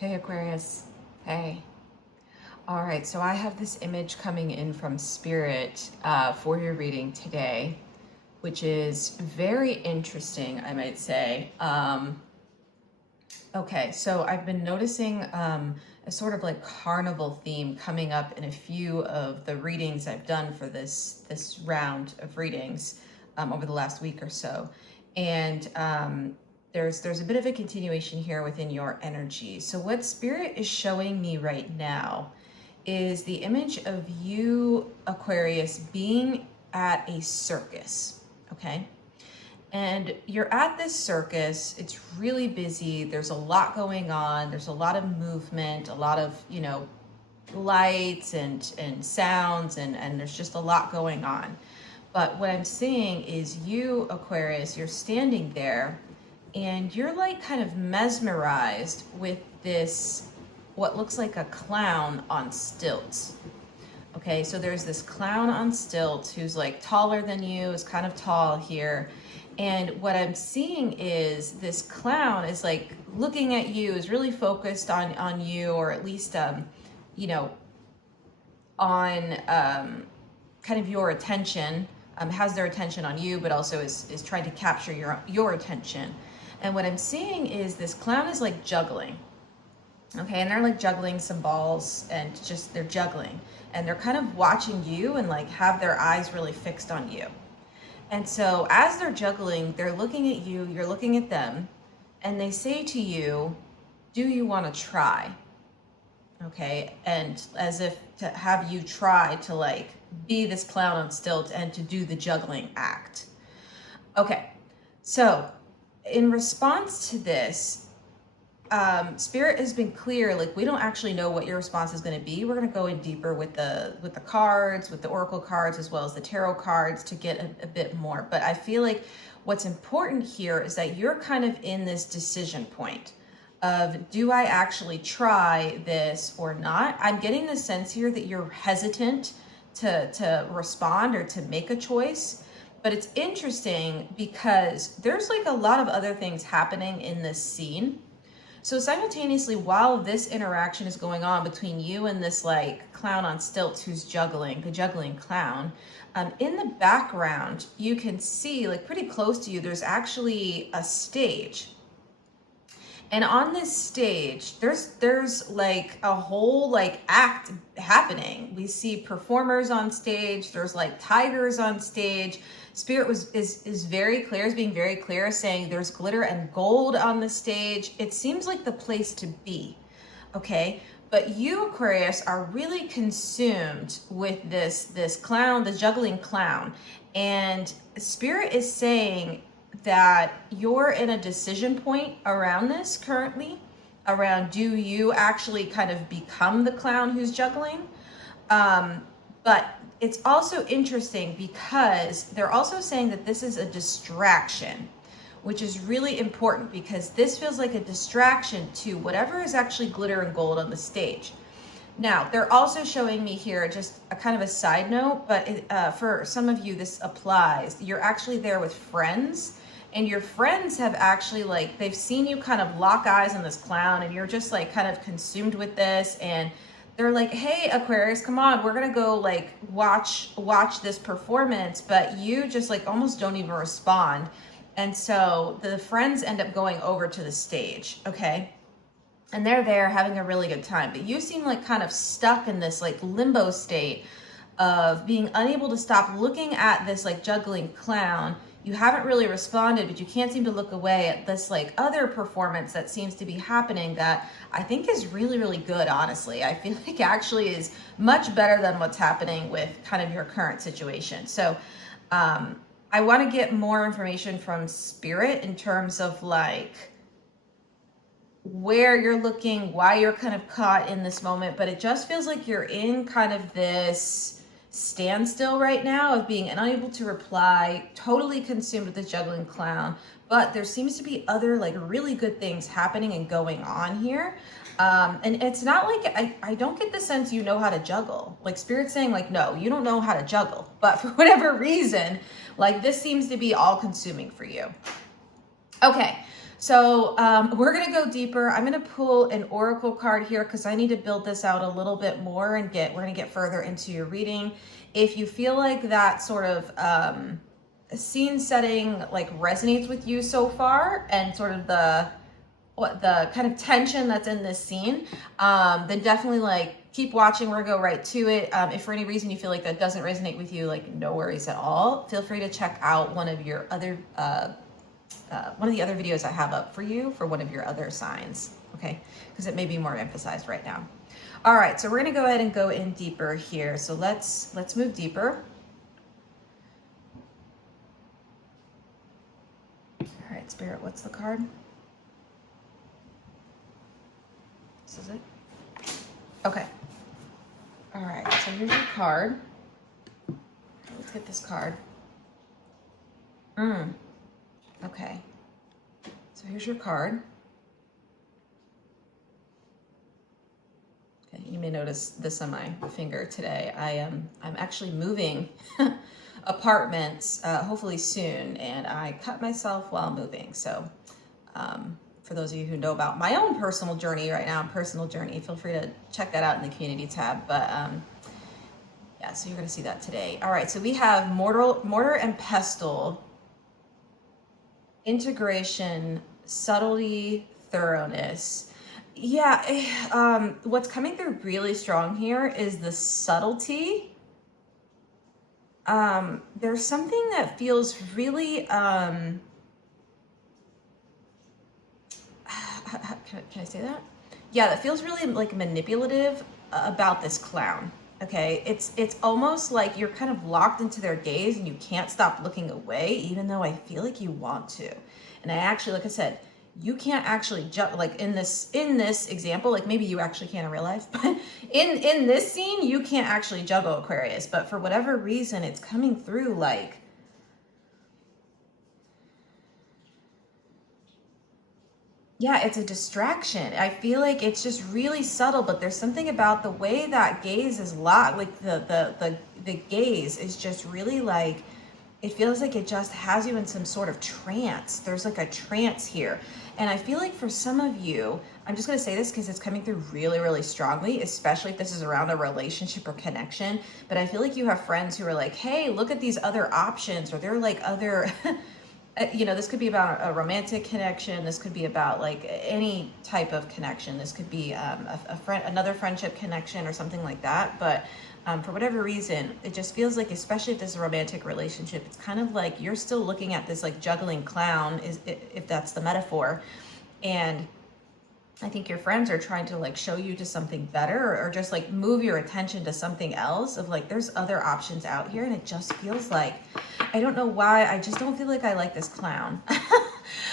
Hey Aquarius, hey. All right, so I have this image coming in from Spirit for your reading today, which is very interesting, I might say. Okay, so I've been noticing a sort of like carnival theme coming up in a few of the readings I've done for this round of readings over the last week or so. And there's a bit of a continuation here within your energy. So what Spirit is showing me right now is the image of you, Aquarius, being at a circus, okay? And you're at this circus, it's really busy, there's a lot going on, there's a lot of movement, a lot of, lights and sounds, and there's just a lot going on. But what I'm seeing is you, Aquarius, you're standing there and you're like kind of mesmerized with this, what looks like a clown on stilts. Okay, so there's this clown on stilts who's like taller than you, is kind of tall here. And what I'm seeing is this clown is like looking at you, is really focused on you, or at least, on kind of your attention, has their attention on you, but also is trying to capture your attention. And what I'm seeing is this clown is like juggling. Okay, and they're like juggling some balls, and just they're juggling. And they're kind of watching you and like have their eyes really fixed on you. And so as they're juggling, they're looking at you, you're looking at them, and they say to you, do you want to try? Okay, and as if to have you try to like be this clown on stilts and to do the juggling act. Okay, so in response to this, Spirit has been clear, like we don't actually know what your response is going to be. We're going to go in deeper with the cards, with the oracle cards, as well as the tarot cards to get a bit more. But I feel like what's important here is that you're kind of in this decision point of, do I actually try this or not? I'm getting the sense here that you're hesitant to respond or to make a choice. But it's interesting because there's like a lot of other things happening in this scene. So simultaneously, while this interaction is going on between you and this like clown on stilts who's juggling, the juggling clown, in the background, you can see like pretty close to you, there's actually a stage. And on this stage, there's like a whole like act happening. We see performers on stage, there's like tigers on stage. Spirit is very clear, is being very clear, saying there's glitter and gold on the stage. It seems like the place to be, okay? But you, Aquarius, are really consumed with this clown, the juggling clown. And Spirit is saying that you're in a decision point around this currently, around do you actually kind of become the clown who's juggling? But it's also interesting because they're also saying that this is a distraction, which is really important because this feels like a distraction to whatever is actually glitter and gold on the stage. Now, they're also showing me here just a kind of a side note, but for some of you, this applies. You're actually there with friends, and your friends have actually like, they've seen you kind of lock eyes on this clown, and you're just like kind of consumed with this, and they're like, hey, Aquarius, come on, we're gonna go like watch this performance, but you just like almost don't even respond. And so the friends end up going over to the stage, okay? And they're there having a really good time, but you seem like kind of stuck in this like limbo state of being unable to stop looking at this like juggling clown. You haven't really responded, but you can't seem to look away at this like other performance that seems to be happening that I think is really, really good, honestly. I feel like actually is much better than what's happening with kind of your current situation. So I want to get more information from Spirit in terms of like where you're looking, why you're kind of caught in this moment, but it just feels like you're in kind of this standstill right now of being unable to reply, totally consumed with the juggling clown. But there seems to be other like really good things happening and going on here. And it's not like, I don't get the sense you know how to juggle. Like Spirit's saying like, no, you don't know how to juggle. But for whatever reason, like this seems to be all consuming for you. Okay, So we're gonna go deeper. I'm gonna pull an oracle card here because I need to build this out a little bit more and we're gonna get further into your reading. If you feel like that sort of scene setting like resonates with you so far, and sort of the kind of tension that's in this scene, then definitely like keep watching. We're gonna go right to it. If for any reason you feel like that doesn't resonate with you, like no worries at all. Feel free to check out one of your other one of the other videos I have up for you for one of your other signs, okay? Because it may be more emphasized right now. All right, so we're gonna go ahead and go in deeper here. So let's move deeper. All right, Spirit, what's the card? This is it? Okay. All right, so here's your card. Let's get this card. Okay, so here's your card. Okay, you may notice this on my finger today. I'm actually moving apartments, hopefully soon, and I cut myself while moving. So for those of you who know about my own personal journey right now, feel free to check that out in the community tab. But yeah, so you're gonna see that today. All right, so we have mortar and pestle, integration, subtlety, thoroughness. Yeah, what's coming through really strong here is the subtlety. There's something that feels really, can I say that? Yeah, that feels really like manipulative about this clown. Okay, it's almost like you're kind of locked into their gaze and you can't stop looking away, even though I feel like you want to. And I actually, like I said, you can't actually juggle, like in this example, like maybe you actually can in real life, but in this scene, you can't actually juggle, Aquarius. But for whatever reason, it's coming through like, yeah, it's a distraction. I feel like it's just really subtle, but there's something about the way that gaze is locked, like the gaze is just really like, it feels like it just has you in some sort of trance. There's like a trance here. And I feel like for some of you, I'm just gonna say this because it's coming through really, really strongly, especially if this is around a relationship or connection. But I feel like you have friends who are like, hey, look at these other options, or they're like other, you know, this could be about a romantic connection. This could be about like any type of connection. This could be another friendship connection or something like that. But for whatever reason, it just feels like, especially if this is a romantic relationship, it's kind of like you're still looking at this like juggling clown, if that's the metaphor. And I think your friends are trying to like show you to something better, or just like move your attention to something else, of like there's other options out here. And it just feels like, I don't know why, I just don't feel like I like this clown.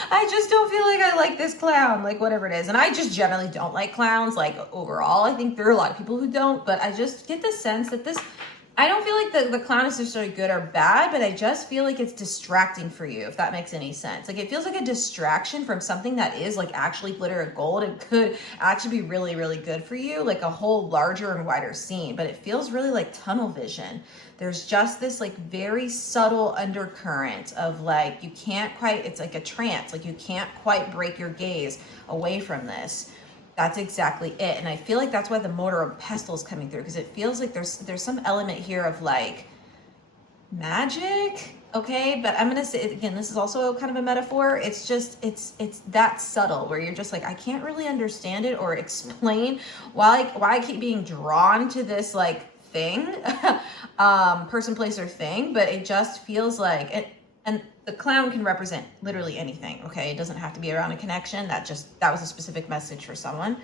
I just don't feel like I like this clown, like whatever it is. And I just generally don't like clowns, like overall. I think there are a lot of people who don't, but I just get the sense that this, I don't feel like the clown is necessarily good or bad, but I just feel like it's distracting for you, if that makes any sense. Like it feels like a distraction from something that is like actually glitter and gold and could actually be really, really good for you, like a whole larger and wider scene, but it feels really like tunnel vision. There's just this like very subtle undercurrent of like, you can't quite, it's like a trance, like you can't quite break your gaze away from this. That's exactly it. And I feel like that's why the mortar and pestle is coming through, because it feels like there's some element here of like magic. Okay, but I'm gonna say again, this is also kind of a metaphor. It's just it's that subtle where you're just like, I can't really understand it or explain why I keep being drawn to this like thing, person, place, or thing, but it just feels like it. And the clown can represent literally anything, okay? It doesn't have to be around a connection. That was a specific message for someone,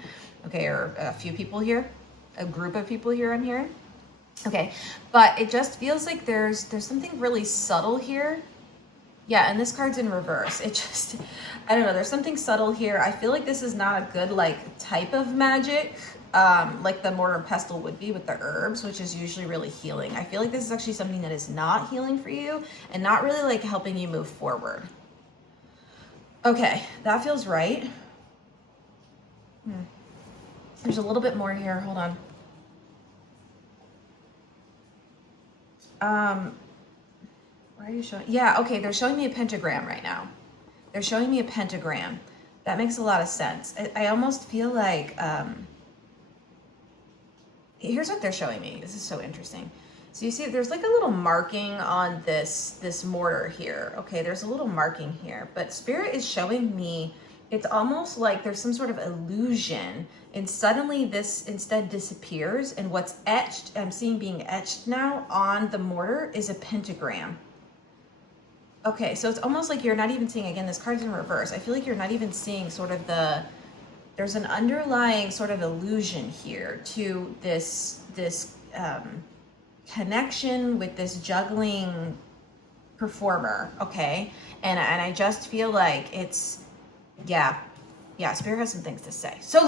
okay? Or a few people here, a group of people here I'm hearing. Okay, but it just feels like there's something really subtle here. Yeah, and this card's in reverse. It just, I don't know, there's something subtle here. I feel like this is not a good like type of magic, like the mortar and pestle would be with the herbs, which is usually really healing. I feel like this is actually something that is not healing for you and not really like helping you move forward. Okay, that feels right. There's a little bit more here, hold on. Why are you showing? Yeah, okay, they're showing me a pentagram right now. They're showing me a pentagram. That makes a lot of sense. I almost feel like, here's what they're showing me. This is so interesting. So you see, there's like a little marking on this mortar here. Okay, there's a little marking here, but Spirit is showing me, it's almost like there's some sort of illusion, and suddenly this instead disappears, and what's etched, I'm seeing being etched now on the mortar, is a pentagram. Okay, so it's almost like you're not even seeing, again, this card's in reverse. I feel like you're not even seeing sort of there's an underlying sort of illusion here to this connection with this juggling performer, okay? And I just feel like it's, yeah, Spirit has some things to say. So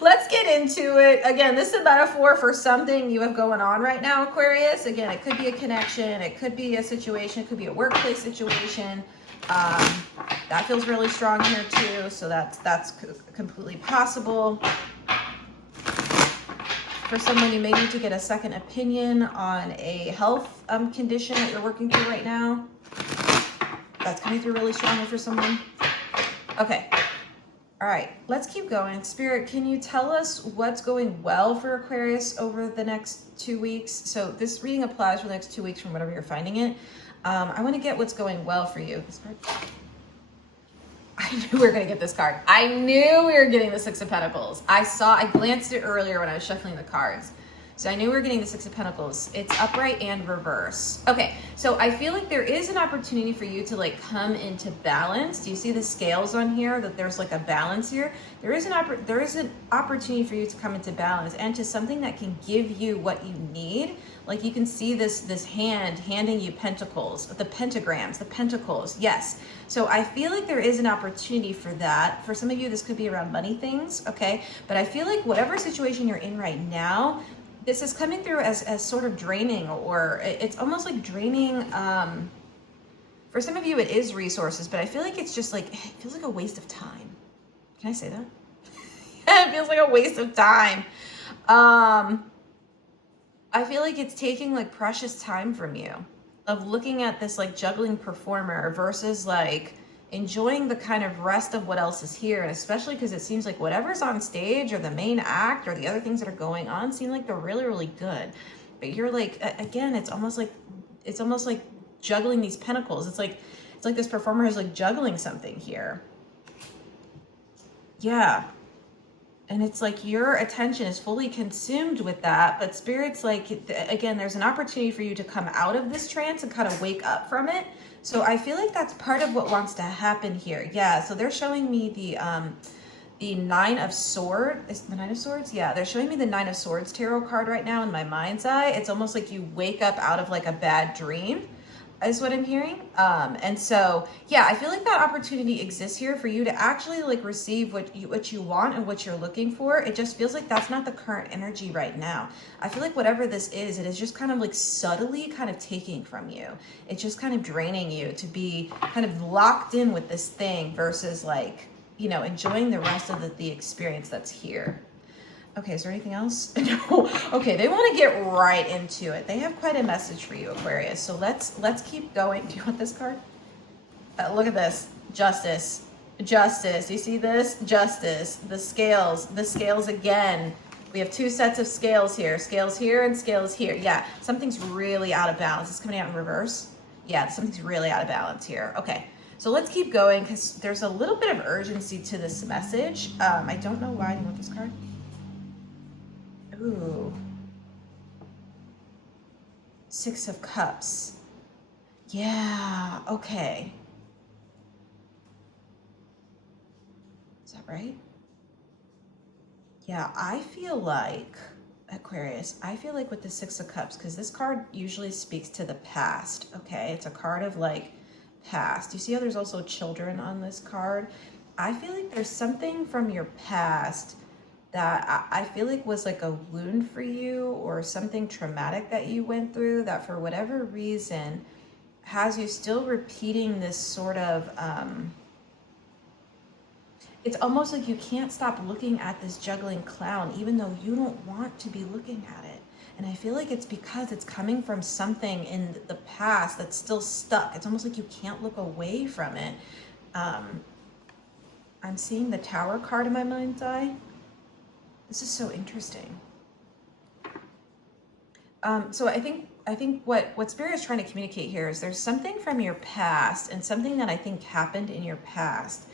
let's get into it. Again, this is a metaphor for something you have going on right now, Aquarius. Again, it could be a connection, it could be a situation, it could be a workplace situation. That feels really strong here too, so that's completely possible. For someone, you may need to get a second opinion on a health condition that you're working through right now. That's coming through really strongly for someone. Okay. All right, let's keep going. Spirit, can you tell us what's going well for Aquarius over the next 2 weeks? So this reading applies for the next 2 weeks from whatever you're finding it. I want to get what's going well for you. This card. I knew we were going to get this card. I knew we were getting the Six of Pentacles. I glanced at it earlier when I was shuffling the cards. So I knew we were getting the Six of Pentacles. It's upright and reverse. Okay, so I feel like there is an opportunity for you to like come into balance. Do you see the scales on here? That there's like a balance here. There is an opportunity for you to come into balance and to something that can give you what you need. Like you can see this hand handing you pentacles, the pentagrams, the pentacles. Yes. So I feel like there is an opportunity for that. For some of you, this could be around money things, okay? But I feel like whatever situation you're in right now, this is coming through as sort of draining, or it's almost like draining. For some of you, it is resources, but I feel like it's just like, it feels like a waste of time. Can I say that? It feels like a waste of time. I feel like it's taking like precious time from you of looking at this like juggling performer versus like enjoying the kind of rest of what else is here. And especially because it seems like whatever's on stage or the main act or the other things that are going on seem like they're really, really good. But you're like, again, it's almost like juggling these pentacles. It's like this performer is like juggling something here. Yeah. And it's like your attention is fully consumed with that, but Spirit's like, again, there's an opportunity for you to come out of this trance and kind of wake up from it. So I feel like that's part of what wants to happen here. Yeah, so they're showing me the Nine of Swords. Is the Nine of Swords? Yeah, they're showing me the Nine of Swords tarot card right now in my mind's eye. It's almost like you wake up out of like a bad dream, is what I'm hearing. And so, yeah, I feel like that opportunity exists here for you to actually like receive what you want and what you're looking for. It just feels like that's not the current energy right now. I feel like whatever this is, it is just kind of like subtly kind of taking from you. It's just kind of draining you to be kind of locked in with this thing versus like, you know, enjoying the rest of the experience that's here. Okay, is there anything else? No. Okay, they want to get right into it. They have quite a message for you, Aquarius. So let's keep going. Do you want this card? Look at this. Justice. Justice. You see this? Justice. The scales again. We have two sets of scales here. Scales here and scales here. Yeah, something's really out of balance. It's coming out in reverse. Yeah, something's really out of balance here. Okay, so let's keep going because there's a little bit of urgency to this message. I don't know why. Do you want this card? Ooh. Six of Cups. Yeah, okay. Is that right? Yeah, I feel like, Aquarius, I feel like with the Six of Cups, because this card usually speaks to the past, okay? It's a card of like past. You see how there's also children on this card? I feel like there's something from your past that I feel like was like a wound for you or something traumatic that you went through that for whatever reason has you still repeating this sort of, it's almost like you can't stop looking at this juggling clown even though you don't want to be looking at it. And I feel like it's because it's coming from something in the past that's still stuck. It's almost like you can't look away from it. I'm seeing the Tower card in my mind's eye. This is so interesting. So I think what Spirit is trying to communicate here is there's something from your past and something that I think happened in your past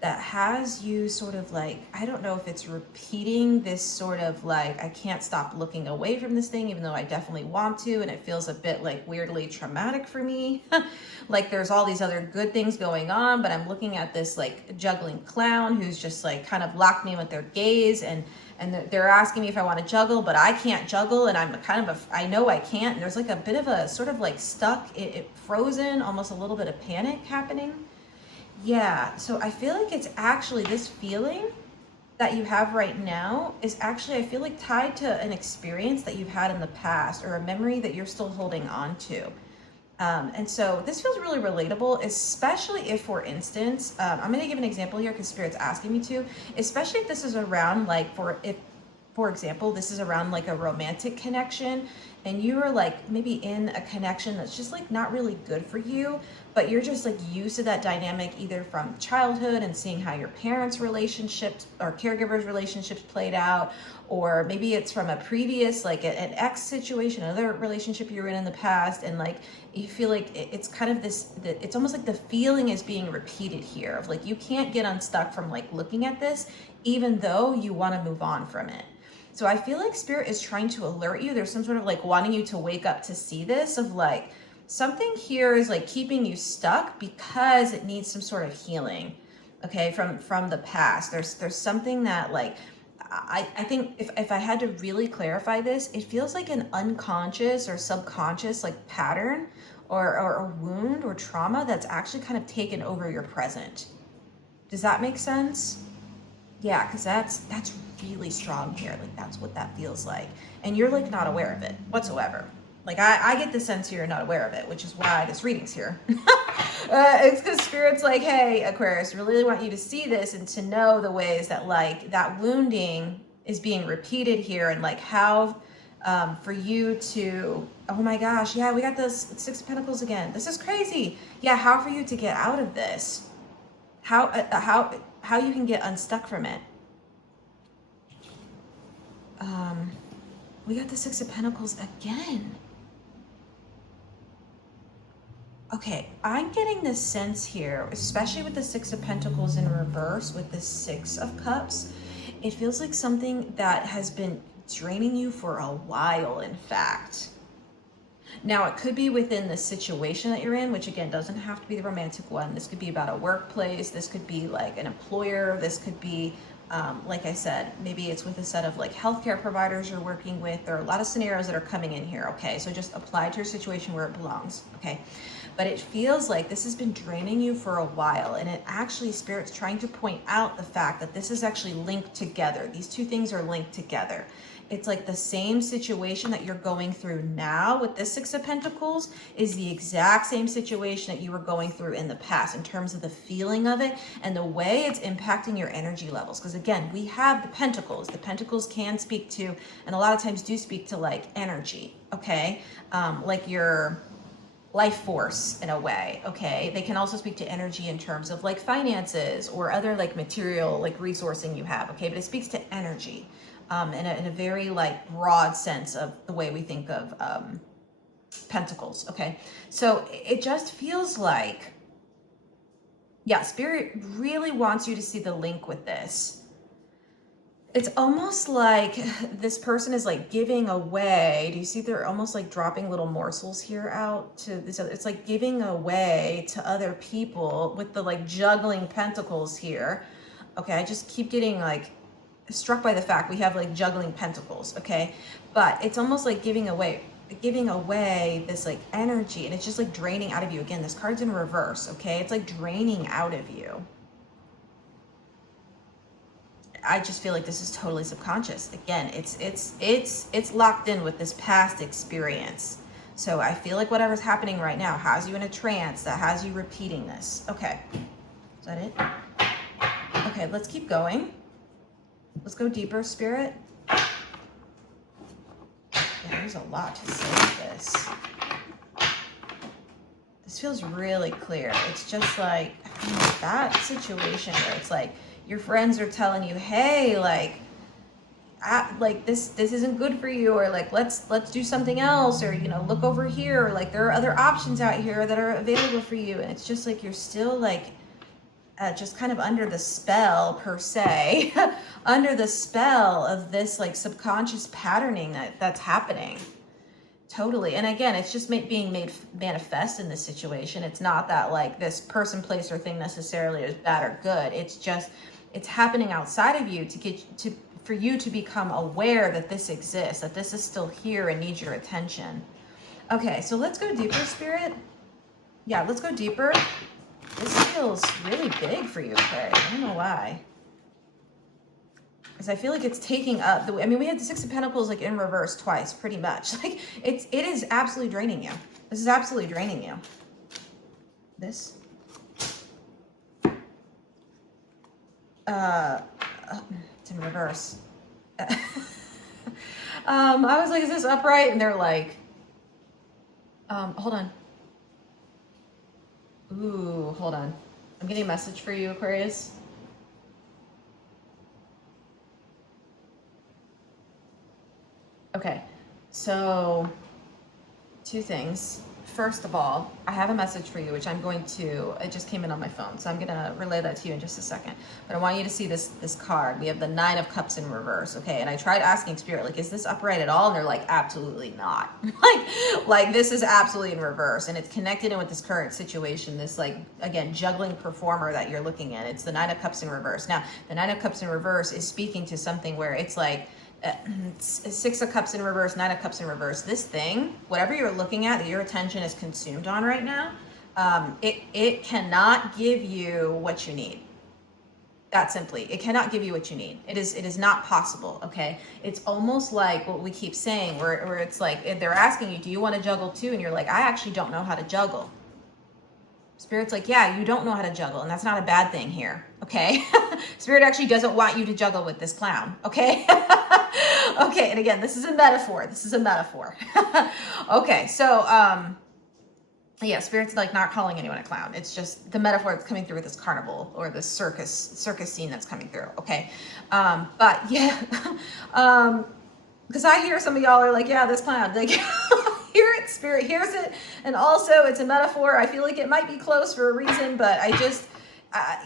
that has you sort of like, I don't know if it's repeating this sort of like, I can't stop looking away from this thing, even though I definitely want to, and it feels a bit like weirdly traumatic for me. Like there's all these other good things going on, but I'm looking at this like juggling clown who's just like kind of locked me in with their gaze, and they're asking me if I want to juggle, but I can't juggle, and I'm kind of I know I can't, and there's like a bit of a sort of like stuck, it frozen, almost a little bit of panic happening. Yeah, so I feel like it's actually this feeling that you have right now is actually, I feel like, tied to an experience that you've had in the past or a memory that you're still holding on to. And so this feels really relatable, especially if, for instance, I'm going to give an example here because Spirit's asking me to, especially if this is around like, for example, this is around like a romantic connection and you are like maybe in a connection that's just like not really good for you, but you're just like used to that dynamic either from childhood and seeing how your parents' relationships or caregivers' relationships played out, or maybe it's from a previous like an ex situation, another relationship you were in the past, and like you feel like it's kind of this, it's almost like the feeling is being repeated here of like you can't get unstuck from like looking at this even though you want to move on from it. So I feel like Spirit is trying to alert you. There's some sort of like wanting you to wake up to see this of like something here is like keeping you stuck because it needs some sort of healing, okay, from the past. There's something that like, I think if I had to really clarify this, it feels like an unconscious or subconscious like pattern or a wound or trauma that's actually kind of taken over your present. Does that make sense? Yeah, because that's really strong here. Like that's what that feels like. And you're like not aware of it whatsoever. Like I get the sense you're not aware of it, which is why this reading's here. It's because Spirit's like, hey, Aquarius, really want you to see this and to know the ways that like that wounding is being repeated here, and like how for you to, oh my gosh, yeah, we got this Six of Pentacles again. This is crazy. Yeah, how for you to get out of this. How you can get unstuck from it. We got the Six of Pentacles again. Okay, I'm getting this sense here, especially with the Six of Pentacles in reverse with the Six of Cups. It feels like something that has been draining you for a while, in fact. Now, it could be within the situation that you're in, which again, doesn't have to be the romantic one. This could be about a workplace. This could be like an employer. This could be, like I said, maybe it's with a set of like healthcare providers you're working with. There are a lot of scenarios that are coming in here, okay? So just apply to your situation where it belongs, okay? But it feels like this has been draining you for a while, and it actually, Spirit's trying to point out the fact that this is actually linked together. These two things are linked together. It's like the same situation that you're going through now with this Six of Pentacles is the exact same situation that you were going through in the past in terms of the feeling of it and the way it's impacting your energy levels. Because again, we have the Pentacles. The Pentacles can speak to, and a lot of times do speak to like energy, okay? Like your life force in a way, okay? They can also speak to energy in terms of like finances or other like material, like resourcing you have, okay? But it speaks to energy. In a very like broad sense of the way we think of pentacles, okay? So it just feels like, yeah, Spirit really wants you to see the link with this. It's almost like this person is like giving away. Do you see they're almost like dropping little morsels here out to this other, it's like giving away to other people with the like juggling pentacles here. Okay, I just keep getting like struck by the fact we have like juggling pentacles, okay? But it's almost like giving away this like energy, and it's just like draining out of you. Again, this card's in reverse, okay? It's like draining out of you. I just feel like this is totally subconscious. Again, it's locked in with this past experience. So I feel like whatever's happening right now has you in a trance that has you repeating this. Okay, is that it? Okay, let's keep going. Let's go deeper, Spirit. Yeah, there's a lot to say with this. This feels really clear. It's just like that situation where it's like your friends are telling you, hey, like this isn't good for you, or like let's do something else, or, you know, look over here, or like there are other options out here that are available for you. And it's just like you're still like just kind of under the spell, per se, under the spell of this like subconscious patterning that's happening. Totally. And again, it's just being made manifest in this situation. It's not that like this person, place, or thing necessarily is bad or good. It's just, it's happening outside of you for you to become aware that this exists, that this is still here and needs your attention. Okay, so let's go deeper, Spirit. Yeah, let's go deeper. This feels really big for you, Aquarius. I don't know why. Because I feel like it's taking up the, I mean, we had the Six of Pentacles like in reverse twice, pretty much. Like it is absolutely draining you. This is absolutely draining you. This. It's in reverse. I was like, is this upright? And they're like, hold on. Ooh, hold on. I'm getting a message for you, Aquarius. Okay, so 2 things. First of all, I have a message for you, which I'm going to, it just came in on my phone, so I'm going to relay that to you in just a second. But I want you to see this card. We have the 9 of Cups in reverse, okay? And I tried asking Spirit, like, is this upright at all? And they're like, absolutely not. like this is absolutely in reverse, and it's connected in with this current situation, this, like, again, juggling performer that you're looking at. It's the 9 of Cups in reverse. Now, the 9 of Cups in reverse is speaking to something where it's like, 6 of Cups in reverse, 9 of Cups in reverse. This thing, whatever you're looking at, that your attention is consumed on right now, it cannot give you what you need. That simply, it cannot give you what you need. It is not possible. Okay, it's almost like what we keep saying, where it's like they're asking you, do you want to juggle too? And you're like, I actually don't know how to juggle. Spirit's like, yeah, you don't know how to juggle, and that's not a bad thing here, okay? Spirit actually doesn't want you to juggle with this clown, okay? Okay, and again, this is a metaphor. This is a metaphor. Okay, so, yeah, Spirit's like not calling anyone a clown. It's just the metaphor that's coming through with this carnival or this circus scene that's coming through, okay? But yeah, because I hear some of y'all are like, yeah, this clown, like, hear it, Spirit hears it, and also it's a metaphor. I feel like it might be close for a reason, but I just,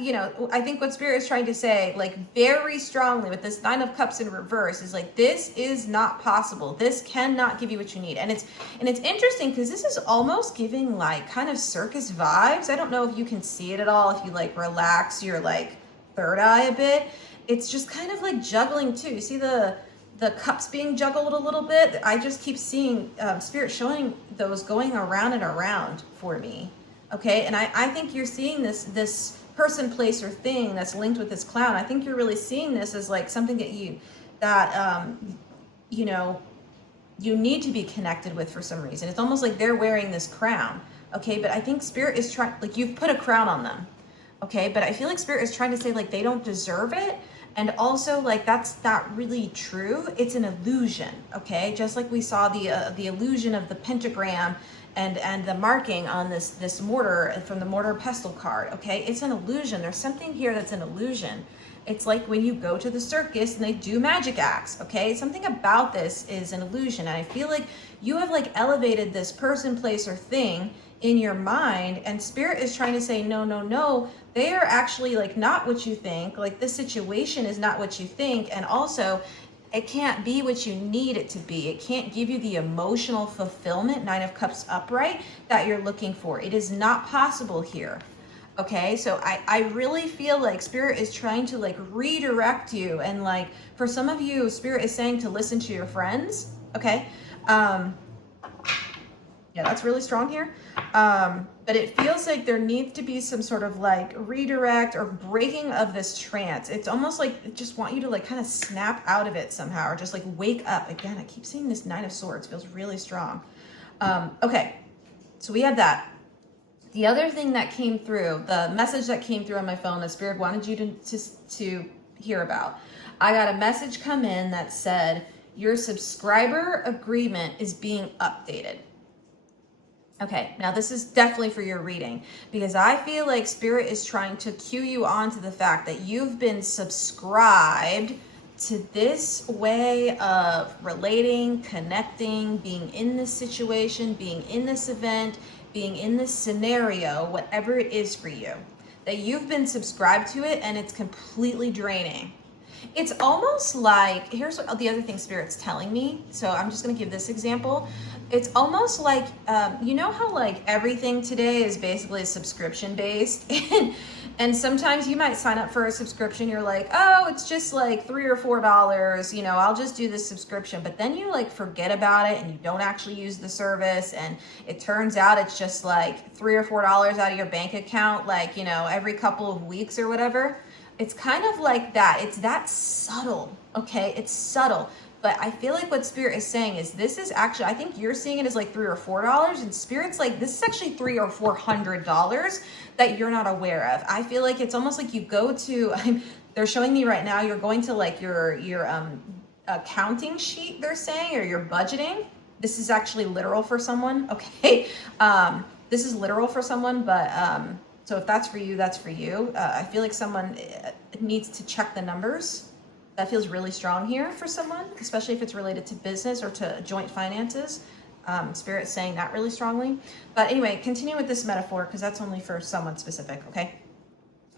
you know, I think what Spirit is trying to say, like, very strongly with this 9 of Cups in reverse, is like, this is not possible. This cannot give you what you need. And it's interesting because this is almost giving like kind of circus vibes. I don't know if you can see it at all, if you like relax your like third eye a bit. It's just kind of like juggling too. You see the cups being juggled a little bit. I just keep seeing Spirit showing those going around and around for me. Okay, and I think you're seeing this person, place, or thing that's linked with this clown. I think you're really seeing this as like something that you know, you need to be connected with for some reason. It's almost like they're wearing this crown. Okay, but I think Spirit is trying, like, you've put a crown on them. Okay, but I feel like Spirit is trying to say like they don't deserve it. And also, like, that's not really true. It's an illusion, okay? Just like we saw the illusion of the pentagram and the marking on this mortar from the mortar pestle card, okay? It's an illusion. There's something here that's an illusion. It's like when you go to the circus and they do magic acts, okay? Something about this is an illusion. And I feel like you have like elevated this person, place, or thing in your mind, and Spirit is trying to say, no, no, no, they are actually like not what you think. Like, this situation is not what you think. And also, it can't be what you need it to be. It can't give you the emotional fulfillment, 9 of Cups upright, that you're looking for. It is not possible here. Okay, so I really feel like Spirit is trying to like redirect you. And like for some of you, Spirit is saying to listen to your friends. Okay. Yeah, that's really strong here. But it feels like there needs to be some sort of like redirect or breaking of this trance. It's almost like they just want you to like kind of snap out of it somehow, or just like wake up. Again, I keep seeing this 9 of Swords, feels really strong. Okay, so we have that. The other thing that came through, the message that came through on my phone that Spirit wanted you to hear about. I got a message come in that said, your subscriber agreement is being updated. Okay, now this is definitely for your reading, because I feel like Spirit is trying to cue you on to the fact that you've been subscribed to this way of relating, connecting, being in this situation, being in this event, being in this scenario, whatever it is for you, that you've been subscribed to it and it's completely draining. It's almost like, here's what the other thing Spirit's telling me. So I'm just going to give this example. It's almost like, you know how like everything today is basically subscription based, and sometimes you might sign up for a subscription. You're like, oh, it's just like $3 or $4, you know, I'll just do this subscription. But then you like forget about it and you don't actually use the service. And it turns out it's just like $3 or $4 out of your bank account, like, you know, every couple of weeks or whatever. It's kind of like that. It's that subtle, okay? It's subtle. But I feel like what Spirit is saying is this is actually, I think you're seeing it as like $3 or $4, and Spirit's like, this is actually $300 or $400 that you're not aware of. I feel like it's almost like you go to, they're showing me right now, you're going to like your accounting sheet, they're saying, or your budgeting. This is actually literal for someone, okay? This is literal for someone, but so if that's for you, that's for you. I feel like someone needs to check the numbers. That feels really strong here for someone, especially if it's related to business or to joint finances. Spirit's saying that really strongly. But anyway, continue with this metaphor, because that's only for someone specific, okay?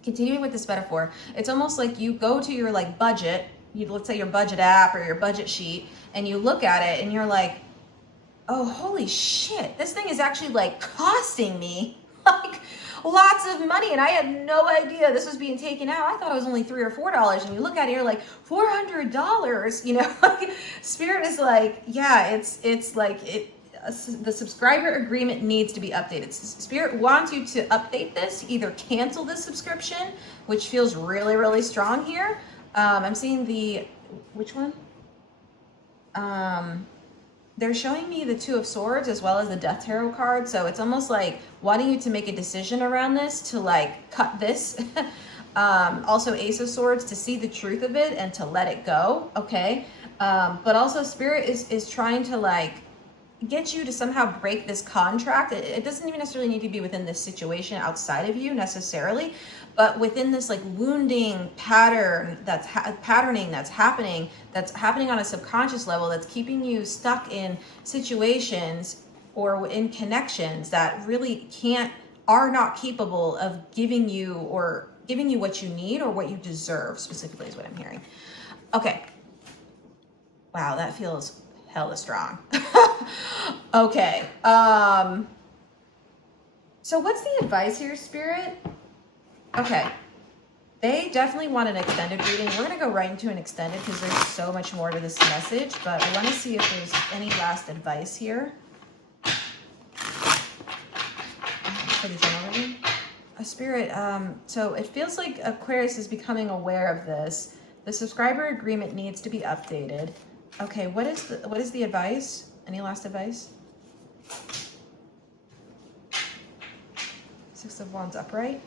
Continuing with this metaphor, it's almost like you go to your like budget, let's say your budget app or your budget sheet, and you look at it and you're like, oh, holy shit, this thing is actually like costing me like lots of money, and I had no idea this was being taken out. I thought it was only $3 or $4, and you look at it, you're like $400. You know, like Spirit is like, yeah, it's like the subscriber agreement needs to be updated. Spirit wants you to update this, either cancel this subscription, which feels really, really strong here. I'm seeing which one? They're showing me the Two of Swords as well as the Death Tarot card. So it's almost like wanting you to make a decision around this, to like cut this. Also Ace of Swords, to see the truth of it and to let it go, okay? But also Spirit is trying to like get you to somehow break this contract. It doesn't even necessarily need to be within this situation outside of you necessarily, but within this like wounding pattern patterning that's happening on a subconscious level, that's keeping you stuck in situations or in connections that really are not capable of giving you what you need or what you deserve, specifically is what I'm hearing. Okay. Wow, that feels hella strong. Okay. So what's the advice here, Spirit? Okay. They definitely want an extended reading. We're going to go right into an extended because there's so much more to this message, but we want to see if there's any last advice here. For the general reading. Spirit, so it feels like Aquarius is becoming aware of this. The subscriber agreement needs to be updated. Okay, what is the advice? Any last advice? Six of Wands upright.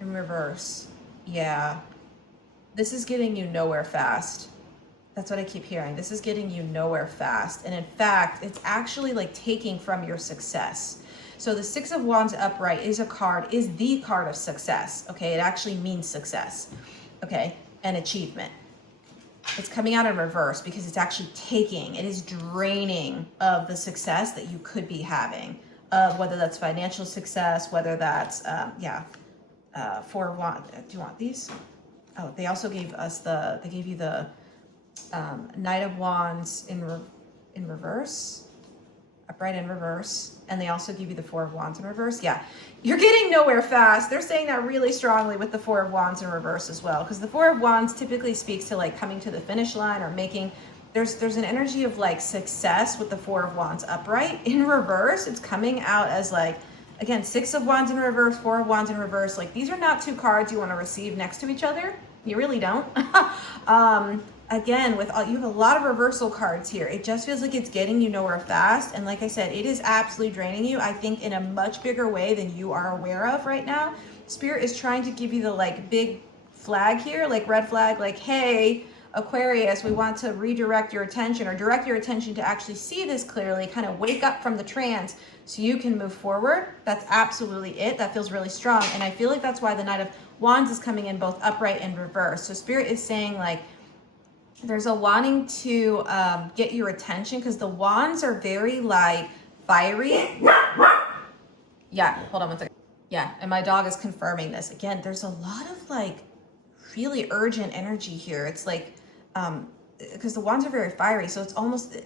In reverse. Yeah. This is getting you nowhere fast. That's what I keep hearing. This is getting you nowhere fast. And in fact, it's actually like taking from your success. So the Six of Wands upright is the card of success. Okay, it actually means success. Okay, and achievement. It's coming out in reverse because it's actually it is draining of the success that you could be having, whether that's financial success, whether that's, Four of Wands. Do you want these? Oh, they also gave us they gave you the Knight of Wands in reverse, upright in reverse, and they also give you the Four of Wands in reverse. Yeah, you're getting nowhere fast. They're saying that really strongly with the Four of Wands in reverse as well, because the Four of Wands typically speaks to like coming to the finish line or making. There's an energy of like success with the Four of Wands upright. In reverse, it's coming out as like, again, Six of Wands in reverse, Four of Wands in reverse. Like, these are not two cards you want to receive next to each other. You really don't. Again, you have a lot of reversal cards here. It just feels like it's getting you nowhere fast. And like I said, it is absolutely draining you, I think, in a much bigger way than you are aware of right now. Spirit is trying to give you the like big flag here, like red flag, like, hey, Aquarius, we want to redirect your attention or direct your attention to actually see this clearly, kind of wake up from the trance so you can move forward. That's absolutely it. That feels really strong. And I feel like that's why the Knight of Wands is coming in both upright and reverse. So Spirit is saying like, there's a wanting to get your attention because the wands are very like fiery. Yeah, hold on one second. Yeah, and my dog is confirming this. Again, there's a lot of like really urgent energy here. It's like, because the wands are very fiery. So it's almost,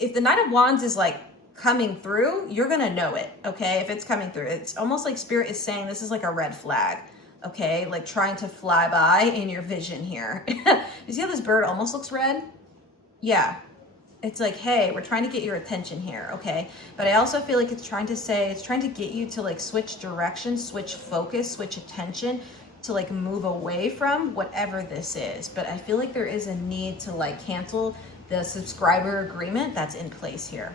if the Knight of Wands is like coming through, you're going to know it. Okay. If it's coming through, it's almost like Spirit is saying this is like a red flag. Okay. Like trying to fly by in your vision here. You see how this bird almost looks red? Yeah. It's like, hey, we're trying to get your attention here. Okay. But I also feel like it's trying to say, it's trying to get you to like switch direction, switch focus, switch attention, to like move away from whatever this is. But I feel like there is a need to like cancel the subscriber agreement that's in place here.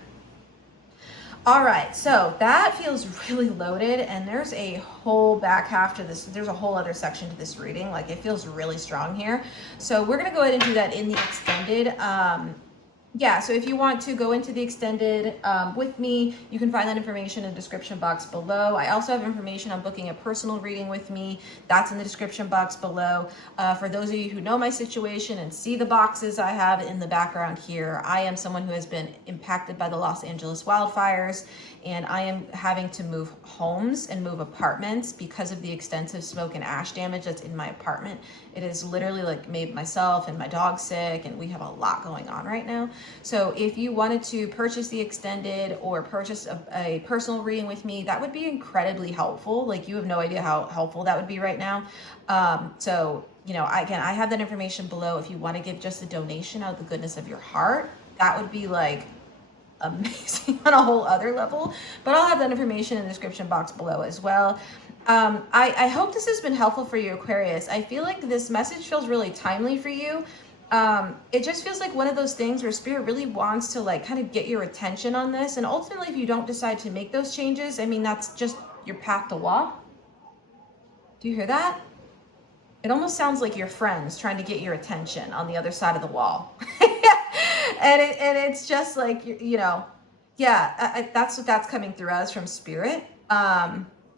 All right, so that feels really loaded, and there's a whole back half to this. There's a whole other section to this reading. Like it feels really strong here. So we're gonna go ahead and do that in the extended. Yeah, so if you want to go into the extended with me, you can find that information in the description box below. I also have information on booking a personal reading with me. That's in the description box below. For those of you who know my situation and see the boxes I have in the background here, I am someone who has been impacted by the Los Angeles wildfires, and I am having to move homes and move apartments because of the extensive smoke and ash damage that's in my apartment. It is literally like made myself and my dog sick, and we have a lot going on right now. So if you wanted to purchase the extended or purchase a personal reading with me, that would be incredibly helpful. Like you have no idea how helpful that would be right now. So, you know, again, I have that information below. If you want to give just a donation out of the goodness of your heart, that would be like amazing on a whole other level. But I'll have that information in the description box below as well. I hope this has been helpful for you, Aquarius. I feel like this message feels really timely for you. It just feels like one of those things where Spirit really wants to like kind of get your attention on this. And ultimately, if you don't decide to make those changes, I mean, that's just your path to walk. Do you hear that? It almost sounds like your friends trying to get your attention on the other side of the wall. and it's just like, you know, yeah, that's what that's coming through as from Spirit.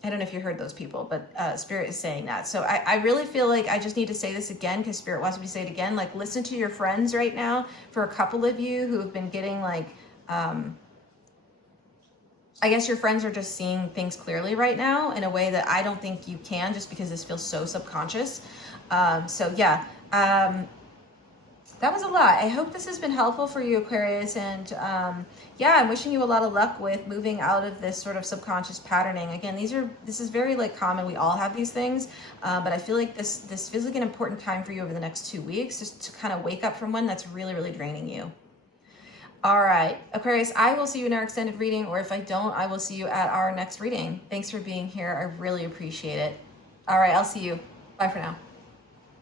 I don't know if you heard those people, but Spirit is saying that. So I really feel like I just need to say this again because Spirit wants me to say it again. Like, listen to your friends right now. For a couple of you who have been getting like, I guess your friends are just seeing things clearly right now in a way that I don't think you can, just because this feels so subconscious. So yeah, that was a lot. I hope this has been helpful for you, Aquarius. And yeah, I'm wishing you a lot of luck with moving out of this sort of subconscious patterning. Again, this is very like common. We all have these things, but I feel like this feels like an important time for you over the next 2 weeks, just to kind of wake up from one that's really, really draining you. All right, Aquarius, I will see you in our extended reading, or if I don't, I will see you at our next reading. Thanks for being here. I really appreciate it. All right, I'll see you. Bye for now.